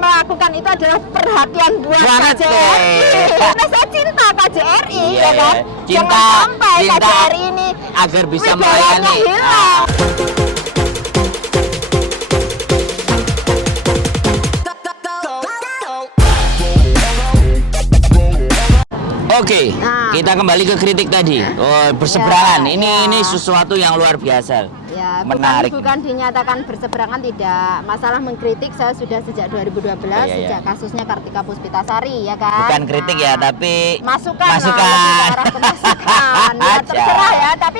melakukan itu adalah perhatian buat KJRI. Karena saya cinta KJRI, ya kan? Cinta, Jangan sampai KJRI ini agar bisa widayanya melayani. hilang. Oke, Nah. kita kembali ke kritik tadi. Oh, berseberangan. Ya, Ini ya. sesuatu yang luar biasa. Ya, Menarik. bukan dinyatakan berseberangan, tidak. Masalah mengkritik saya sudah sejak 2012, Iya. sejak kasusnya Kartika Puspitasari, ya kan? Bukan kritik ya, tapi masukan. masukan. Lah, lebih ke arah ke masukan. Ya, Aja. terserah ya, tapi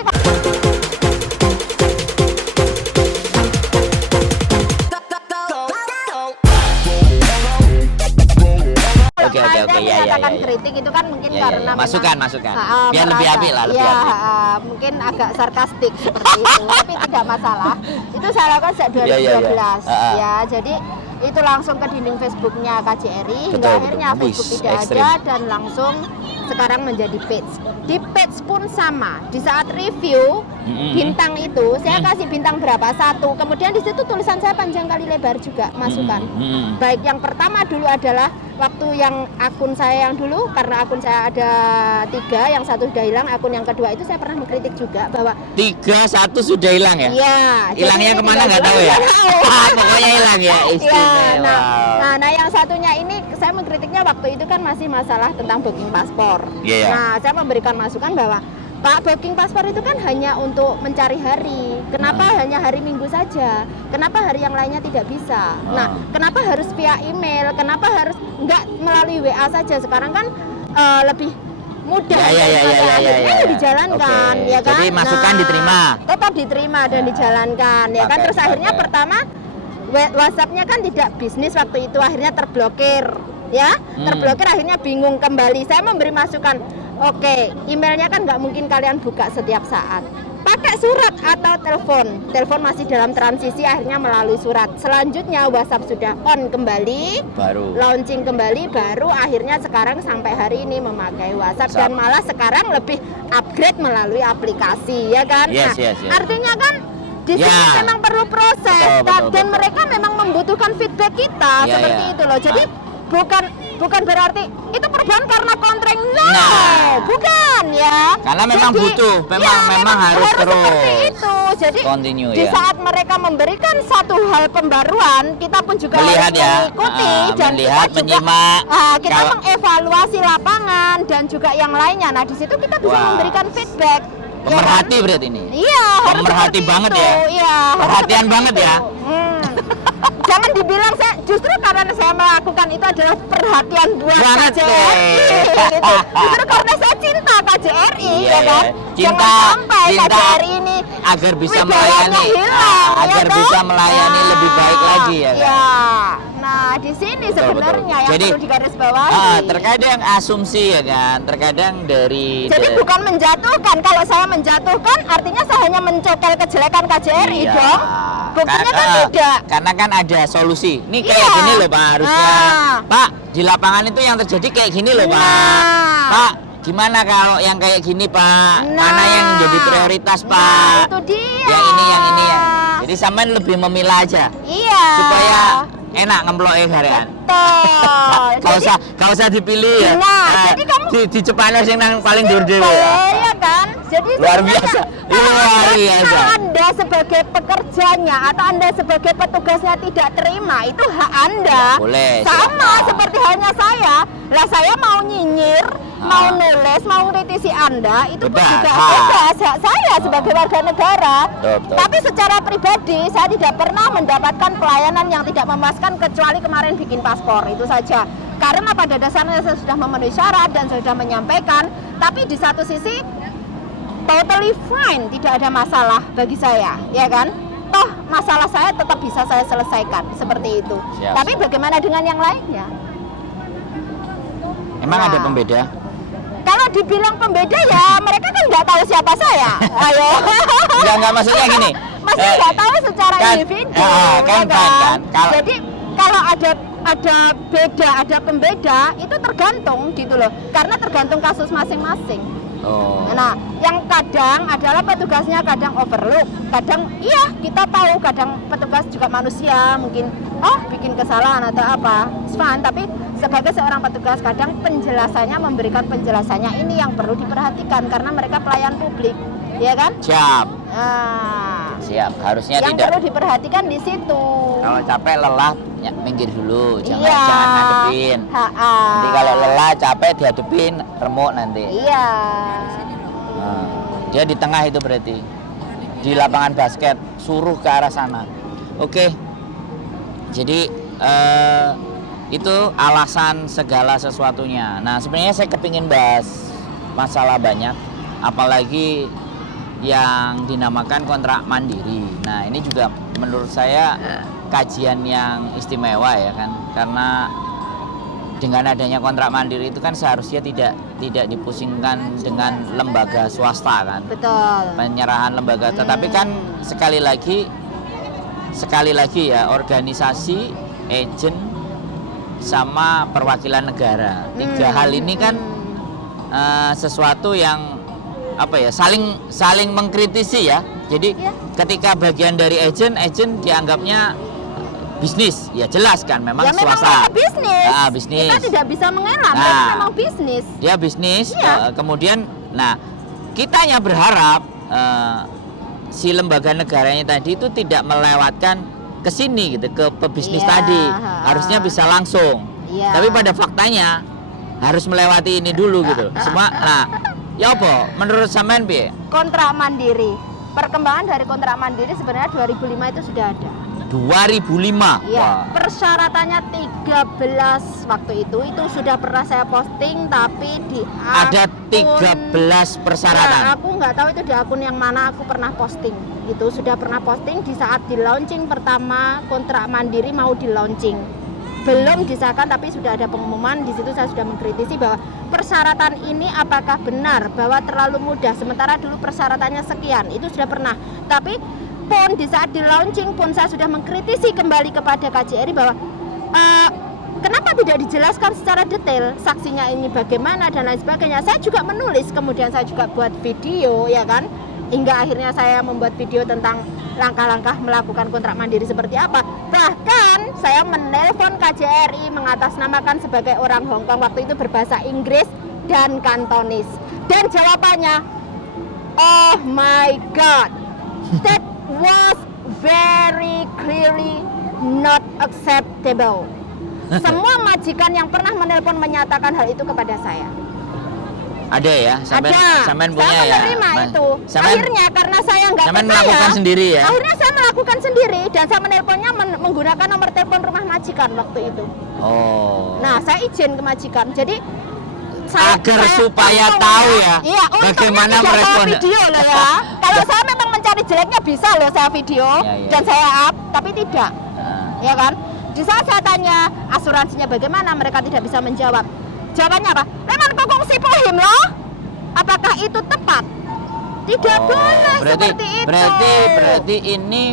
Oke, ya, menyatakan ya. kritik itu kan mungkin Ya, karena memang, masukan. Biar lebih merasa, apik lah, lebih ya, apik. mungkin agak sarkastik seperti itu, tapi tidak masalah. Itu saya lakukan sejak 2012. Ya, jadi itu langsung ke dinding Facebooknya KJRI, hingga Betul, akhirnya betul. Facebook Wih, tidak ekstrim. ada dan langsung sekarang menjadi page. Di page pun sama. Di saat review bintang itu, saya kasih bintang berapa? 1. Kemudian di situ tulisan saya panjang kali lebar juga, masukan. Baik yang pertama dulu adalah waktu yang akun saya yang dulu, karena akun saya ada 3, yang 1 sudah hilang, akun yang kedua itu saya pernah mengkritik juga bahwa 3-1 sudah hilang ya? iya, Hilangnya jadi kemana ini nggak tahu ya? Pokoknya hilang ya, Ya, istimewa. nah yang satunya ini saya mengkritiknya waktu itu kan masih masalah tentang booking paspor. Iya, iya. Nah, saya memberikan masukan bahwa Pak, booking paspor itu kan hanya untuk mencari hari. Kenapa hanya hari Minggu saja? Kenapa hari yang lainnya tidak bisa? Nah, kenapa harus via email? Kenapa harus nggak melalui WA saja? Sekarang kan lebih mudah akhirnya dijalankan, Oke. ya kan? Jadi masukan diterima. Tetap diterima dan dijalankan, ya kan? Terus akhirnya pertama WhatsApp-nya kan tidak bisnis waktu itu, akhirnya terblokir, ya, terblokir, akhirnya bingung kembali. Saya memberi masukan, oke, emailnya kan nggak mungkin kalian buka setiap saat, pakai surat atau telepon masih dalam transisi, akhirnya melalui surat. Selanjutnya WhatsApp sudah on kembali, Baru. launching kembali, baru akhirnya sekarang sampai hari ini memakai WhatsApp dan malah sekarang lebih upgrade melalui aplikasi, ya kan? Yes, Nah, yes. artinya kan di sini memang perlu proses, dan mereka memang membutuhkan feedback kita seperti itu loh. Jadi bukan berarti itu perubahan karena kontreng, bukan ya. Karena memang butuh, memang harus terus seperti itu. Jadi continue, di ya. saat mereka memberikan satu hal pembaruan, kita pun juga Melihat, harus ya. mengikuti dan Melihat, kita juga menyimak. kita mengevaluasi lapangan dan juga yang lainnya. Nah, di situ kita bisa memberikan feedback. Pemerhati berarti ini. Iya, harus pemerhati seperti banget itu. ya. Iya, harus Perhatian seperti banget itu. ya. Jangan dibilang saya, justru karena saya melakukan itu adalah perhatian buat Banget, KJRI. Gitu. Justru karena saya cinta KJRI, Iya, ya kan? cinta, Jangan sampai cinta KJRI ini agar bisa widayanya melayani, hilang, agar ya bisa kan? melayani lebih baik lagi ya. Kan? Ya. Nah, di sini sebenarnya yang Jadi, perlu digarisbawahi. terkadang asumsi ya kan, terkadang dari Jadi bukan menjatuhkan. Kalau saya menjatuhkan, artinya saya hanya mencokel kejelekan KJRI Iya. dong. Buktinya kan tidak. Karena kan ada solusi. Ini kayak Iya. gini loh Pak harusnya. Nah. Pak, di lapangan itu yang terjadi kayak gini loh Pak. Nah. Pak, gimana kalau yang kayak gini Pak? Nah. Mana yang jadi prioritas Pak? Nah, itu dia. Yang ini ya. Jadi sampean lebih memilah aja. Iya. Supaya enak ngemploknya garean. Betul. Gak usah dipilih ya. Nah, jadi kamu di cepana sing nang paling dhuwur dhewe. ya kan? Jadi Luar sebenarnya biasa. kalau Luar biasa. kalau Anda sebagai pekerjanya atau Anda sebagai petugasnya tidak terima, itu hak Anda. Ya, boleh, Sama silakan. seperti halnya saya. Lah saya mau nyinyir, mau nulis, mau kritisi Anda, itu pun Bebas, juga hak. bebas hak saya sebagai warga negara. Betul. Tapi secara pribadi saya tidak pernah mendapatkan pelayanan yang tidak memuaskan kecuali kemarin bikin paspor, itu saja. Karena pada dasarnya saya sudah memenuhi syarat dan sudah menyampaikan, tapi di satu sisi totally fine, tidak ada masalah bagi saya, ya kan? Toh masalah saya tetap bisa saya selesaikan seperti itu. Siap, Tapi bagaimana dengan yang lainnya? Emang Nah. ada pembeda? Kalau dibilang pembeda ya mereka kan nggak tahu siapa saya. Ayo. Enggak maksudnya gini. Masih nggak tahu secara kan, individu, kan. Kalau Jadi kalau ada beda, ada pembeda itu tergantung gitu loh. Karena tergantung kasus masing-masing. Oh. Nah, yang kadang adalah petugasnya kadang overlook, kadang iya kita tahu, kadang petugas juga manusia, mungkin bikin kesalahan atau apa, it's fine. Tapi sebagai seorang petugas kadang penjelasannya, memberikan penjelasannya ini yang perlu diperhatikan karena mereka pelayan publik, ya kan? Siap. Nah, Siap. Harusnya yang tidak. perlu diperhatikan di situ. Kalau capek lelah, ya, minggir dulu, jangan Iya. ngadepin. Ha-ha. Nanti kalau lelah capek dihadepin remuk nanti. Iya. Nah, dia di tengah itu berarti di lapangan basket, suruh ke arah sana. Oke. Jadi itu alasan segala sesuatunya. Nah, sebenarnya saya kepingin bahas masalah banyak, apalagi yang dinamakan kontrak mandiri. Nah, ini juga menurut saya kajian yang istimewa ya kan, karena dengan adanya kontrak mandiri itu kan seharusnya tidak dipusingkan dengan lembaga swasta kan, Betul. penyerahan lembaga. Tetapi kan sekali lagi ya, organisasi, agen, sama perwakilan negara, tiga hal ini kan sesuatu yang apa ya, saling mengkritisi ya. Jadi Iya. ketika bagian dari agen dianggapnya bisnis, ya jelas kan memang Ya memang swasta. mereka bisnis. Bisnis. Kita tidak bisa mengelak, Nah. mereka memang bisnis. Dia bisnis. Iya. Kemudian, nah kitanya berharap si lembaga negaranya tadi itu tidak melewatkan ke sini gitu, ke pebisnis Iya. tadi. Harusnya bisa langsung. Iya. Tapi pada faktanya harus melewati ini dulu gitu. Semua. Nah, ya apa? Menurut sampean piye? Kontrak mandiri. Perkembangan dari kontrak mandiri sebenarnya 2005 itu sudah ada. 2005. Iya. Wah. Persyaratannya 13 waktu itu sudah pernah saya posting, tapi di Ada akun- 13 persyaratan. Ya, aku nggak tahu itu di akun yang mana aku pernah posting. Itu sudah pernah posting di saat di launching pertama kontrak mandiri mau di launching. Belum disahkan tapi sudah ada pengumuman. Di situ saya sudah mengkritisi bahwa persyaratan ini apakah benar bahwa terlalu mudah, sementara dulu persyaratannya sekian. Itu sudah pernah. Tapi pun di saat di launching pun saya sudah mengkritisi kembali kepada KJRI bahwa kenapa tidak dijelaskan secara detail saksinya ini bagaimana dan lain sebagainya. Saya juga menulis, kemudian saya juga buat video ya kan, hingga akhirnya saya membuat video tentang langkah-langkah melakukan kontrak mandiri seperti apa. Bahkan saya menelpon KJRI mengatasnamakan sebagai orang Hong Kong, waktu itu berbahasa Inggris dan Kantonis, dan jawabannya, oh my god, that was very clearly not acceptable. Semua majikan yang pernah menelpon menyatakan hal itu kepada saya. Ada ya, sampean punya saya ya. menerima itu. Sampean Akhirnya karena saya nggak sampean percaya, melakukan sendiri ya. akhirnya saya melakukan sendiri dan saya menelponnya menggunakan nomor telepon rumah majikan waktu itu. Oh. Nah, saya izin ke majikan. Jadi Agar supaya tahu ya, iya, bagaimana tidak merespon. bawa video loh ya. Kalau saya memang mencari jeleknya bisa loh saya video Ya. dan saya up, tapi tidak. Nah, Ya kan? Di saat saya tanya asuransinya bagaimana, mereka tidak bisa menjawab. Jawabannya apa? Memang kokong si pohim loh. Apakah itu tepat? Tidak boleh seperti itu. Berarti ini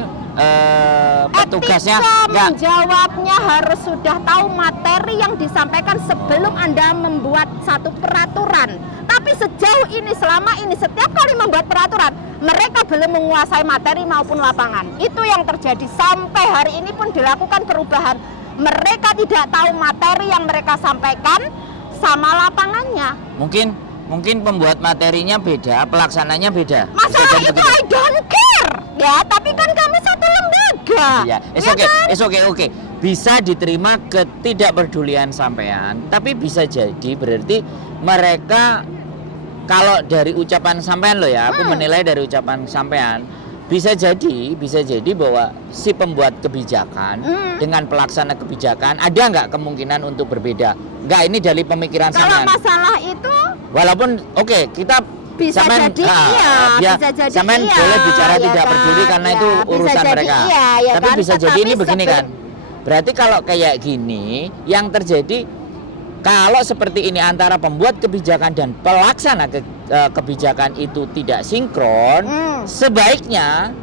petugasnya Etika enggak. menjawabnya harus sudah tahu materi yang disampaikan sebelum Anda membuat satu peraturan. Tapi sejauh ini, selama ini, setiap kali membuat peraturan, mereka belum menguasai materi maupun lapangan. Itu yang terjadi sampai hari ini pun dilakukan perubahan. Mereka tidak tahu materi yang mereka sampaikan sama lapangannya. Mungkin pembuat materinya beda, pelaksananya beda. Masalah Bisa jadi itu begitu. I don't care. Ya, tapi kan kami satu lembaga. Iya, Ya kan? oke. Bisa diterima ketidakpedulian sampean, tapi bisa jadi berarti mereka, kalau dari ucapan sampean loh ya, aku menilai dari ucapan sampean, bisa jadi bahwa si pembuat kebijakan dengan pelaksana kebijakan ada nggak kemungkinan untuk berbeda? Nggak, ini dari pemikiran Kalau sampean. masalah itu Walaupun oke, kita bisa sampean, jadi iya, bisa jadi sampean iya, boleh bicara ya tidak kan? peduli karena Ya, itu bisa urusan jadi mereka. iya, ya Tapi kan? bisa jadi Tetapi ini begini kan. Berarti kalau kayak gini, yang terjadi kalau seperti ini antara pembuat kebijakan dan pelaksana kebijakan itu tidak sinkron, sebaiknya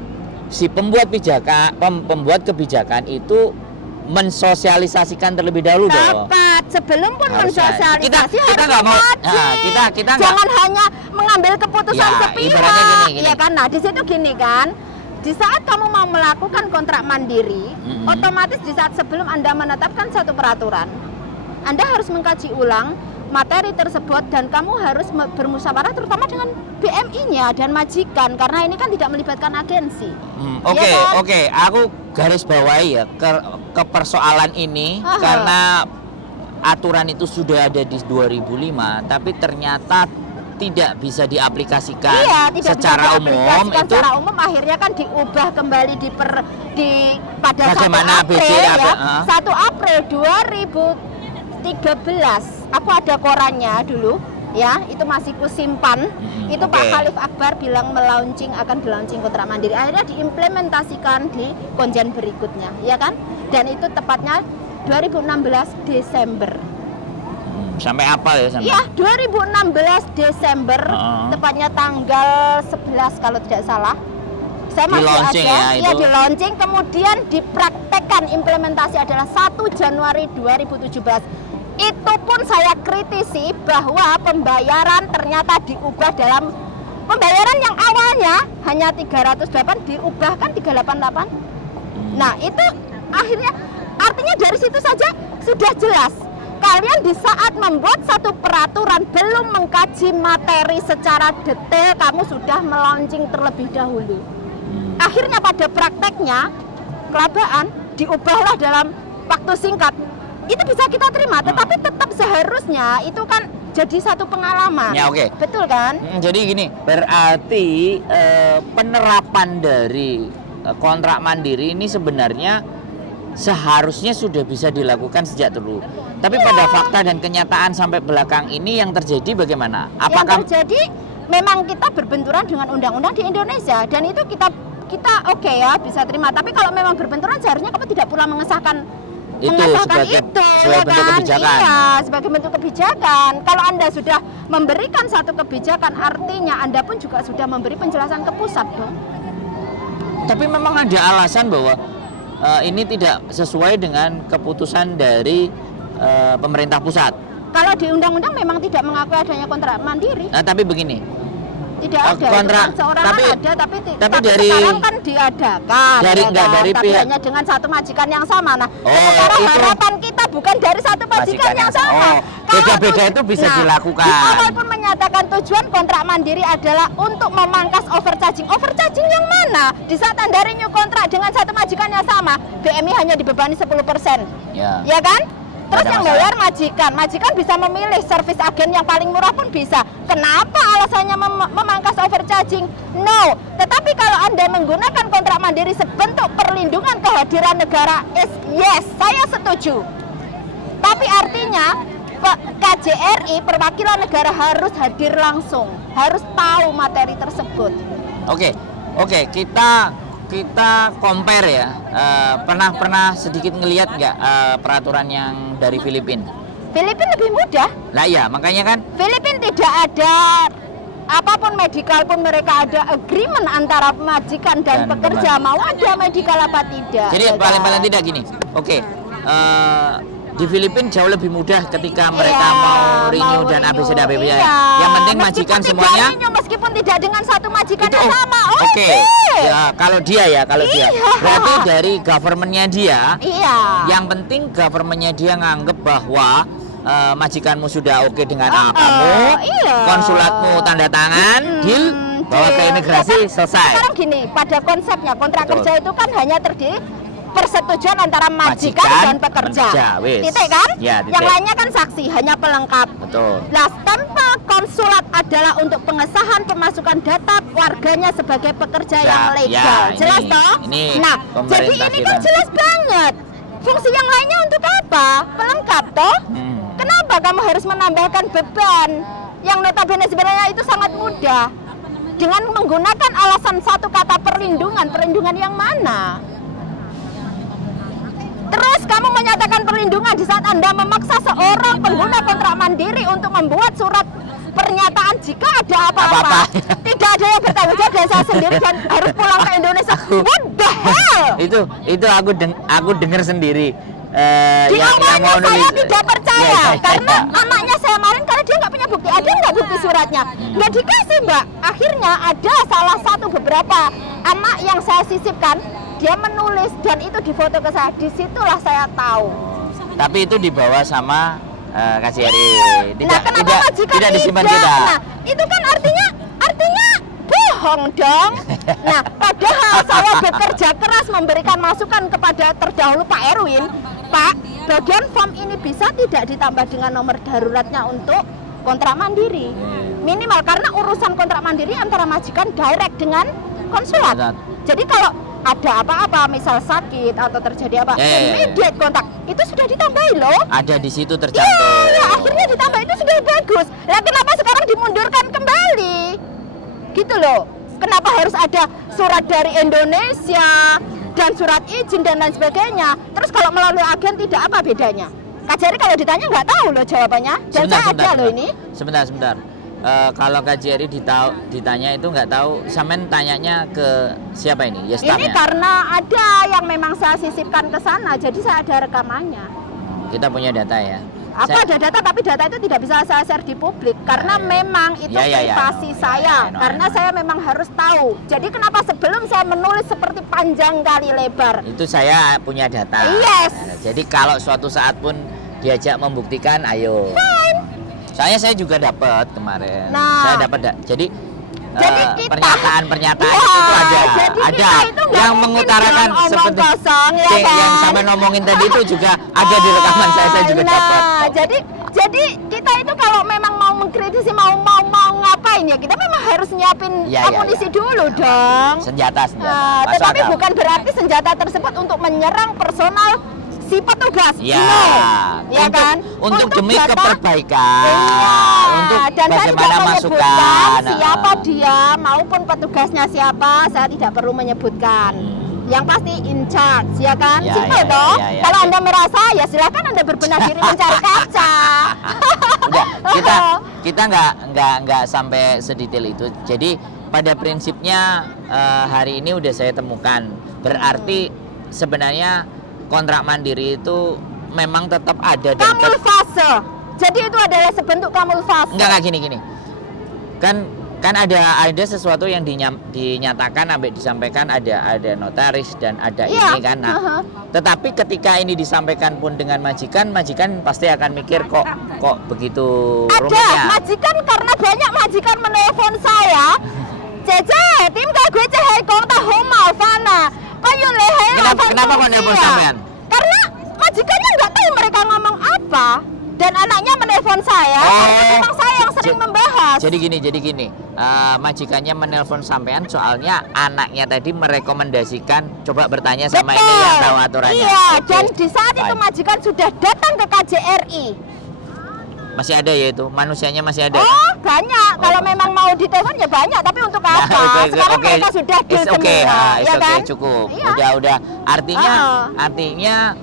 si pembuat kebijakan itu mensosialisasikan terlebih dahulu dong. Tepat, sebelum pun Harusnya. mensosialisasi Kita harus nggak mau, mengkaji. kita nggak- Jangan hanya mengambil keputusan Ya, sepihak, ibaratnya gini. ya kan? Nah, di situ gini kan, di saat kamu mau melakukan kontrak mandiri, otomatis di saat sebelum Anda menetapkan satu peraturan, Anda harus mengkaji ulang materi tersebut dan kamu harus bermusyawarah terutama dengan BMI-nya dan majikan karena ini kan tidak melibatkan agensi. Oke, Ya kan? oke, aku garis bawahi ya ke persoalan ini karena aturan itu sudah ada di 2005 tapi ternyata tidak bisa diaplikasikan Tidak secara bisa umum diaplikasikan itu secara umum akhirnya kan diubah kembali pada 1 Bagaimana April BC ya. apa? 1 April 2013. Aku ada korannya dulu ya, itu masih kusimpan. Itu Pak oke. Khalif Akbar bilang akan melaunching kontrak mandiri. Akhirnya diimplementasikan di konjen berikutnya, ya kan? Dan itu tepatnya 2016 Desember. Sampai apa ya sampai? Iya, 2016 Desember, tepatnya tanggal 11 kalau tidak salah. Saya masih Di-launching ada, ya, iya itu. di-launching, kemudian dipraktekkan implementasi adalah 1 Januari 2017. Itu pun saya kritisi bahwa pembayaran ternyata diubah dalam pembayaran yang awalnya hanya 308 diubah kan 388. Nah, itu akhirnya artinya dari situ saja sudah jelas. Kalian di saat membuat satu peraturan belum mengkaji materi secara detail, kamu sudah melaunching terlebih dahulu. Akhirnya pada prakteknya kelabaan diubahlah dalam waktu singkat. Itu bisa kita terima, tetapi tetap seharusnya itu kan jadi satu pengalaman. Ya, oke. Betul kan? Jadi gini, berarti penerapan dari kontrak mandiri ini sebenarnya seharusnya sudah bisa dilakukan sejak dulu. Tapi pada fakta dan kenyataan sampai belakang ini yang terjadi bagaimana? Apakah Yang terjadi memang kita berbenturan dengan undang-undang di Indonesia dan itu kita oke ya bisa terima. Tapi kalau memang berbenturan seharusnya kamu tidak pula mengesahkan sebagai ya bentuk kan? kebijakan? Iya, sebagai bentuk kebijakan. Kalau Anda sudah memberikan satu kebijakan, artinya Anda pun juga sudah memberi penjelasan ke pusat dong. Tapi memang ada alasan bahwa ini tidak sesuai dengan keputusan dari pemerintah pusat. Kalau di undang-undang memang tidak mengakui adanya kontrak mandiri. Nah, tapi begini, Tidak ada, kontrak, itu kan seorang tapi- kan ada, tapi dari- sekarang kan diadakan, dari- ya enggak, kan? dari tapi pihak- hanya dengan satu majikan yang sama. Nah, Oh, sementara itu- harapan kita bukan dari satu majikan yang sama. beda-beda itu bisa dilakukan. Di awal pun menyatakan tujuan kontrak mandiri adalah untuk memangkas overcharging. Overcharging yang mana? Di saat Anda renew kontrak dengan satu majikan yang sama, BMI hanya dibebani 10%. Ya. Ya kan? Terus Ada yang masalah. bayar majikan bisa memilih servis agen yang paling murah pun bisa. Kenapa alasannya memangkas overcharging? No. Tetapi kalau Anda menggunakan kontrak mandiri sebentuk perlindungan kehadiran negara, yes, saya setuju. Tapi artinya KJRI perwakilan negara harus hadir langsung, harus tahu materi tersebut. Oke, kita compare ya. Pernah sedikit ngelihat nggak peraturan yang dari Filipina? Filipina lebih mudah. Lah ya, makanya kan. Filipina tidak ada apapun medical pun mereka ada agreement antara majikan dan pekerja, mau ada medical apa tidak. Jadi ya paling kan? tidak gini. Oke, di Filipina jauh lebih mudah ketika mereka Iya, mau renew dan ABCD Iya. Yang penting majikan Meskipun semuanya. tidak renew, meskipun tidak dengan satu majikan yang sama. Oke. Ya, kalau dia. Iya. Berarti dari government-nya dia. Iya. Yang penting government-nya dia nganggep bahwa majikanmu sudah oke dengan kamu, iya. konsulatmu tanda tangan, deal, bawa ke imigrasi, Ya kan? selesai. Sekarang gini, pada konsepnya kontrak Betul. kerja itu kan hanya terdiri persetujuan antara majikan dan pekerja. wis. Titik kan? Ya, titik. Yang lainnya kan saksi, hanya pelengkap. Betul. Nah, tanpa konsulat adalah untuk pengesahan pemasukan data warganya sebagai pekerja Ya, yang legal. ya, Jelas ini- toh? ini Nah, pemerintah jadi ini kan kita. jelas banget. Fungsi yang lainnya untuk apa? Pelengkap toh? Kenapa kamu harus menambahkan beban yang notabene sebenarnya itu sangat mudah dengan menggunakan alasan satu kata perlindungan yang mana? Terus kamu menyatakan perlindungan di saat Anda memaksa seorang pengguna kontrak mandiri untuk membuat surat pernyataan jika ada apa-apa Apa-apa. tidak ada yang bertanggung jawab dan saya sendiri dan harus pulang ke Indonesia. What the hell? Itu aku dengar sendiri. Di awalnya saya tidak percaya Ya. karena anaknya saya kemarin karena dia nggak punya bukti, ada nggak bukti suratnya, nggak dikasih Mbak. Akhirnya ada salah satu beberapa anak yang saya sisipkan, dia menulis dan itu difoto ke saya. Disitulah saya tahu. Tapi itu dibawa sama KJRI. Nah, kenapa majikan Tidak disimpan tidak? kita. Nah, itu kan artinya bohong dong. Nah, padahal saya bekerja keras memberikan masukan kepada terdahulu Pak Erwin, Pak, bagian form ini bisa tidak ditambah dengan nomor daruratnya untuk kontrak mandiri. Minimal karena urusan kontrak mandiri antara majikan direct dengan konsulat. Jadi kalau ada apa-apa, misal sakit atau terjadi apa, immediate kontak itu sudah ditambahin loh. Ada di situ tercantum. Iya, akhirnya ditambah itu sudah bagus. Nah, kenapa sekarang dimundurkan kembali? Gitu loh. Kenapa harus ada surat dari Indonesia dan surat izin dan lain sebagainya? Terus kalau melalui agen tidak, apa bedanya? KJRI kalau ditanya nggak tahu loh jawabannya. Dan saya ada loh ini. Sebentar. Kalau KJRI ditanya itu nggak tahu, sampean tanyanya ke siapa ini? Ya, Ini karena ada yang memang saya sisipkan ke sana, jadi saya ada rekamannya. Kita punya data ya. Aku ada data, tapi data itu tidak bisa saya share di publik karena memang itu privasi saya. Karena saya memang harus tahu. Jadi kenapa sebelum saya menulis seperti panjang kali lebar? Itu saya punya data. Yes. Jadi kalau suatu saat pun diajak membuktikan, ayo. Saya juga dapat kemarin. Nah. Saya dapat jadi kita pernyataan ya, itu jadi ada kita itu nggak yang mungkin mengutarakan dong omong seperti kosong, ya yang kan? sampai ngomongin tadi itu juga ada di rekaman saya juga dapat. Jadi kita itu kalau memang mau mengkritisi mau ngapain ya kita memang harus nyiapin amunisi dulu dong. Senjata. Tetapi bukan berarti senjata tersebut untuk menyerang personal si petugas. Ya kan? Untuk demi data, keperbaikan. Untuk dan bagaimana saya masukan. Siapa dia maupun petugasnya siapa, saya tidak perlu menyebutkan. Yang pasti in charge, ya kan? Simpel toh. Kalau Anda merasa, ya silakan Anda berbenah diri mencari kaca. Udah, kita nggak sampai sedetail itu. Jadi pada prinsipnya hari ini udah saya temukan. Berarti sebenarnya kontrak mandiri itu memang tetap ada dan kamuflase. Jadi itu adalah sebentuk kamuflase. Enggak gini. Kan ada sesuatu yang dinyatakan sampai disampaikan ada notaris dan ada ini kan. Nah, tetapi ketika ini disampaikan pun dengan majikan pasti akan mikir kok begitu rumitnya. Ada majikan karena banyak majikan menelpon saya. Cece, tim gue cehai kong tahu malvana. Kenapa kok nelpon sampean? Karena majikannya nggak tahu mereka ngomong apa dan anaknya menelpon saya. Karena memang saya yang sering membahas. Jadi gini, majikannya menelpon sampean soalnya anaknya tadi merekomendasikan coba bertanya sama ini yang tahu aturannya. Iya, dan di saat itu majikan sudah datang ke KJRI. Masih ada ya itu, manusianya masih ada. Oh, banyak. Kalau memang mau ditelepon ya banyak, tapi untuk apa? Sekarang mereka sudah deal semua, ya kan? Cukup. Iya. Udah. Artinya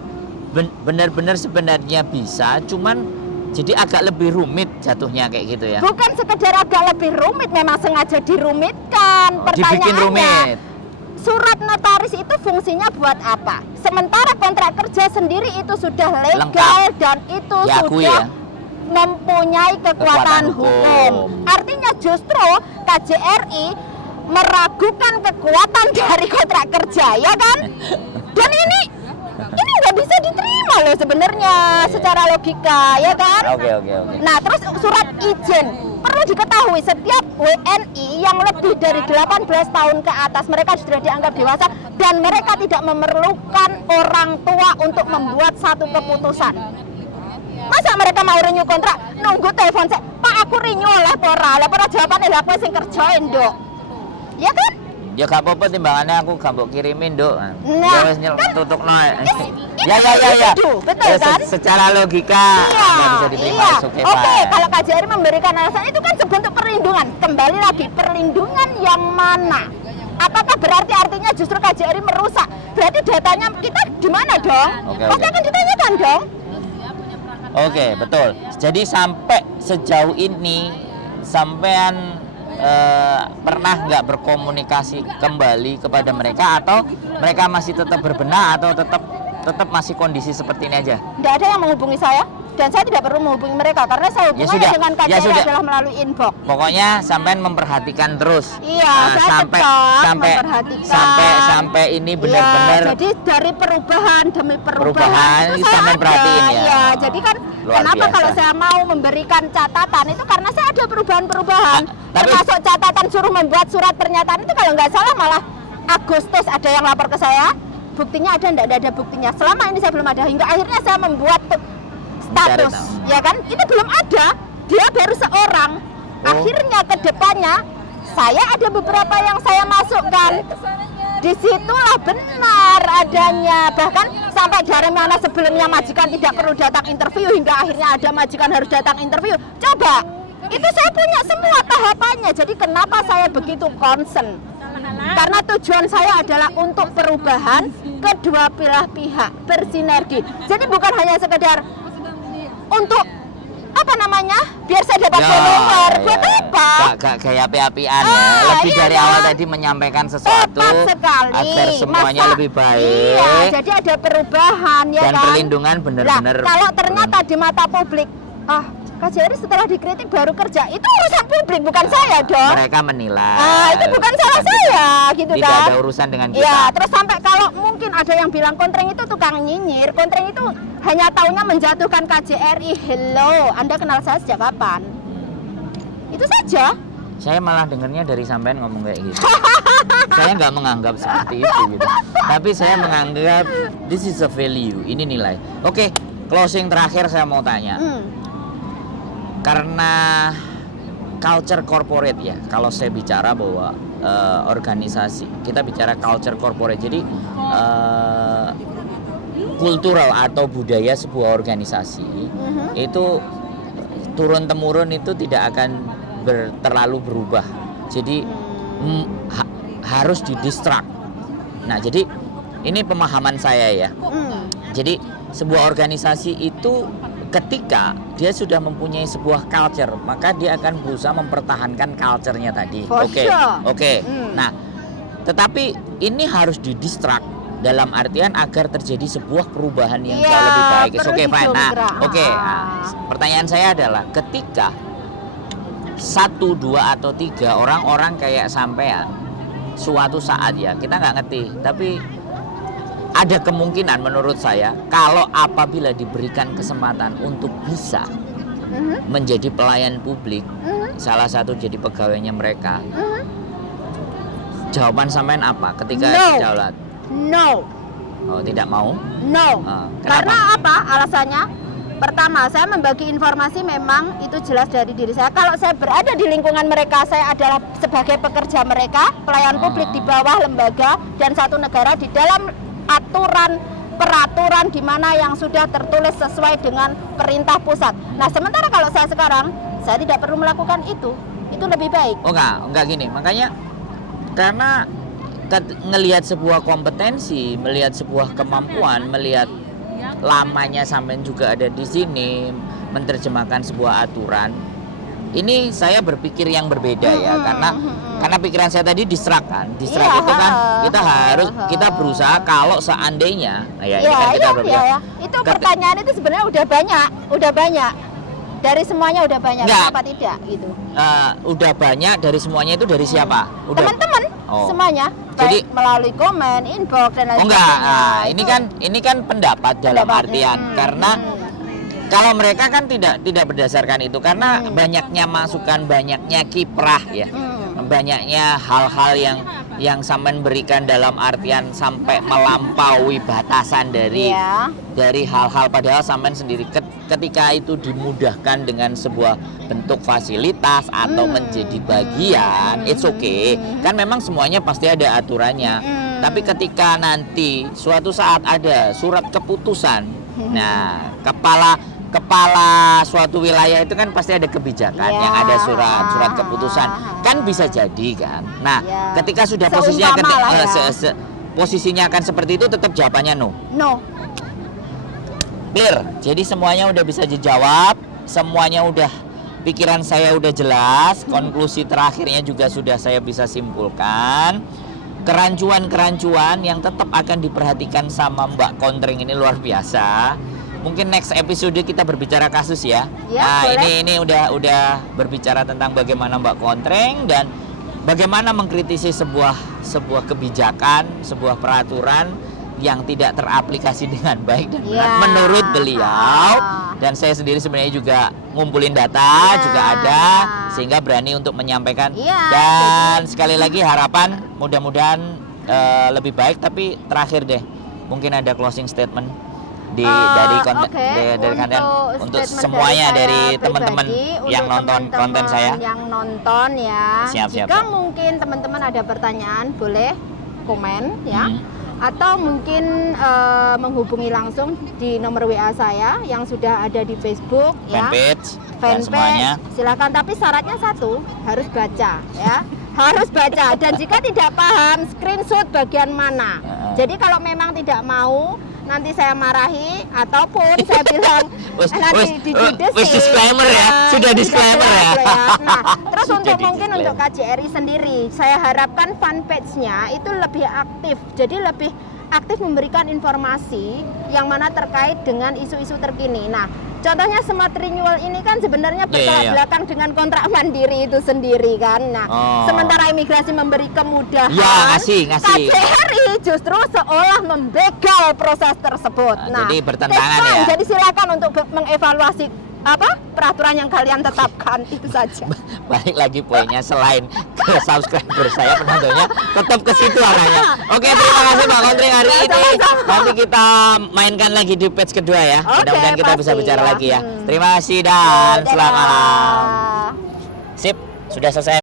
benar-benar sebenarnya bisa, cuman jadi agak lebih rumit jatuhnya kayak gitu ya. Bukan sekedar agak lebih rumit, memang sengaja dirumitkan. Dibikin rumit. Surat notaris itu fungsinya buat apa? Sementara kontrak kerja sendiri itu sudah legal lengkap. Dan itu sudah mempunyai kekuatan hukum. Artinya justru KJRI meragukan kekuatan dari kontrak kerja, ya kan? Dan ini nggak bisa diterima loh sebenarnya secara logika, ya kan? Oke. Nah, terus surat izin perlu diketahui setiap WNI yang lebih dari 18 tahun ke atas mereka sudah dianggap dewasa dan mereka tidak memerlukan orang tua untuk membuat satu keputusan. Masa mereka mau renew kontrak nunggu telepon saya, Pak aku renew oleh pora jawabannya lah aku sing kerjain dok, ya kan? Ya gak apa-apa timbangannya aku gak mau kirimin dok. Nah, ya wes tutup noy. Ya. Betul kan? Secara logika nggak bisa diterima. Oke, kalau KJRI memberikan alasan itu kan sebentuk perlindungan. Kembali lagi perlindungan yang mana? Apakah berarti artinya justru KJRI merusak? Berarti datanya kita di mana dong? Pasti akan ditanyakan dong. Oke, betul. Jadi sampai sejauh ini sampean pernah nggak berkomunikasi kembali kepada mereka, atau mereka masih tetap berbenah, atau tetap masih kondisi seperti ini aja? Tidak ada yang menghubungi saya, dan saya tidak perlu menghubungi mereka karena saya hubungannya dengan KJRI adalah melalui inbox. Pokoknya sampean memperhatikan terus. Iya, saya sampai sampai ini benar-benar. Iya, jadi dari perubahan demi perubahan itu saya sampean perhatiin ya. Iya, jadi kan Luar kenapa biasa. kalau saya mau memberikan catatan itu karena saya ada perubahan-perubahan. Tapi- Termasuk catatan suruh membuat surat pernyataan itu kalau nggak salah malah Agustus ada yang lapor ke saya. Buktinya ada, enggak ada buktinya. Selama ini saya belum ada, hingga akhirnya saya membuat status, ya kan? Ini belum ada, dia baru seorang. Akhirnya ke depannya, saya ada beberapa yang saya masukkan. Disitulah benar adanya. Bahkan sampai dari mana sebelumnya majikan tidak perlu datang interview, hingga akhirnya ada majikan harus datang interview. Coba, itu saya punya semua tahapannya. Jadi kenapa saya begitu concern? Karena tujuan saya adalah untuk perubahan kedua belah pihak bersinergi. Jadi bukan hanya sekedar untuk apa namanya biar saya dapat follower. Buat apa? Gak kayak api-apian ya. Lebih dari awal tadi menyampaikan sesuatu agar semuanya lebih baik. Iya, jadi ada perubahan ya dan kan. perlindungan benar-benar. Nah, kalau ternyata di mata publik, KJRI setelah dikritik baru kerja, itu urusan publik bukan saya dong. Mereka menilai. Itu bukan salah saya, gitu tidak kan. ada urusan dengan kita. Ya, terus sampai kalau mungkin ada yang bilang Kontreng itu tukang nyinyir, Kontreng itu hanya taunya menjatuhkan KJRI. Hello, Anda kenal saya sejak kapan? Itu saja. Saya malah dengarnya dari sampean ngomong kayak gitu. Saya nggak menganggap seperti itu gitu. Tapi saya menganggap this is a value, ini nilai. Oke, closing terakhir saya mau tanya. Karena culture corporate ya, kalau saya bicara bahwa organisasi, kita bicara culture corporate, jadi kultural atau budaya sebuah organisasi itu turun temurun itu tidak akan terlalu berubah. Jadi harus didistract. Nah, jadi ini pemahaman saya ya. Jadi sebuah organisasi itu ketika dia sudah mempunyai sebuah culture, maka dia akan berusaha mempertahankan culture-nya tadi. Oke. Nah, tetapi ini harus didistract dalam artian agar terjadi sebuah perubahan yang jauh lebih baik. Oke, fine. Nah, pertanyaan saya adalah ketika 1, 2 atau 3 orang-orang kayak sampean suatu saat ya, kita nggak ngerti, tapi ada kemungkinan menurut saya kalau apabila diberikan kesempatan untuk bisa menjadi pelayan publik, salah satu jadi pegawainya mereka, jawaban sampean apa ketika didaulat? No. Oh, tidak mau? No. Karena apa? Alasannya? Pertama, saya membagi informasi memang itu jelas dari diri saya. Kalau saya berada di lingkungan mereka, saya adalah sebagai pekerja mereka, pelayan publik di bawah lembaga dan satu negara di dalam peraturan di mana yang sudah tertulis sesuai dengan perintah pusat. Nah, sementara kalau saya sekarang, saya tidak perlu melakukan itu lebih baik. Oh enggak gini. Makanya karena ngelihat sebuah kompetensi, melihat sebuah kemampuan, melihat lamanya sampean juga ada di sini menerjemahkan sebuah aturan. Ini saya berpikir yang berbeda ya, karena pikiran saya tadi distract itu kan kita berusaha kalau seandainya ini kan kita berbeda. Itu pertanyaan itu sebenarnya udah banyak dari semuanya udah banyak. Kenapa tidak gitu? Udah banyak dari semuanya itu dari siapa? Teman-teman semuanya. Jadi melalui komen, inbox dan lain sebagainya. Ini kan pendapat dalam artian karena kalau mereka kan tidak berdasarkan itu, karena banyaknya masukan, banyaknya kiprah ya, banyaknya hal-hal yang sampean berikan dalam artian sampai melampaui batasan dari hal-hal, padahal sampean sendiri ketika itu dimudahkan dengan sebuah bentuk fasilitas atau menjadi bagian, it's okay. Kan memang semuanya pasti ada aturannya. Tapi ketika nanti suatu saat ada surat keputusan, nah kepala suatu wilayah itu kan pasti ada kebijakan yang ada surat keputusan, kan bisa jadi kan. Nah, ketika sudah posisinya akan seperti itu, tetap jawabannya no. Clear. Jadi semuanya udah bisa dijawab, semuanya udah pikiran saya udah jelas, konklusi terakhirnya juga sudah saya bisa simpulkan. Kerancuan-kerancuan yang tetap akan diperhatikan sama Mbak Kontreng ini luar biasa. Mungkin next episode kita berbicara kasus ya. Ya, Nah, boleh. ini udah berbicara tentang bagaimana Mbak Kontreng dan bagaimana mengkritisi sebuah kebijakan, sebuah peraturan yang tidak teraplikasi dengan baik dan benar Ya. menurut beliau. Dan saya sendiri sebenarnya juga ngumpulin data Ya. juga ada, sehingga berani untuk menyampaikan. Iya, Dan sekali lagi harapan mudah-mudahan lebih baik. Tapi terakhir deh, mungkin ada closing statement dari konten, oke. dari konten untuk Statement semuanya saya dari teman-teman pribadi, yang untuk nonton konten teman-teman saya. yang nonton ya. Siap, Jika siap. mungkin teman-teman ada pertanyaan, boleh komen ya. Hmm. Atau mungkin menghubungi langsung di nomor WA saya yang sudah ada di Facebook ya. Dan semuanya. Silakan, tapi syaratnya satu, harus baca ya. Harus baca, dan jika tidak paham screenshot bagian mana. Jadi kalau memang tidak mau, nanti saya marahi ataupun saya bilang nanti dijudesin. Wis disclaimer ya, sudah disclaimer ya. Nah, terus Sudah untuk mungkin di-disclaimer. untuk KJRI sendiri, saya harapkan fanpage-nya itu lebih aktif. Jadi lebih aktif memberikan informasi yang mana terkait dengan isu-isu terkini. Nah, contohnya smart renewal ini kan sebenarnya bertolak belakang dengan kontrak mandiri itu sendiri kan. Nah, sementara imigrasi memberi kemudahan, Ya, ngasih. KJRI justru seolah membegal proses tersebut. Nah, jadi bertentangan take time. ya. Jadi silakan untuk mengevaluasi peraturan yang kalian tetapkan itu saja. Balik lagi poinnya, selain ke subscriber saya, penontonnya tetap ke situ arahnya. Oke, terima kasih Mbak Kontreng hari ini. Sama-sama. Nanti kita mainkan lagi di batch kedua ya. Oke, Mudah-mudahan kita bisa pasti bicara ya. lagi ya. Hmm. Terima kasih dan Dadah. selamat malam. Sip, sudah selesai.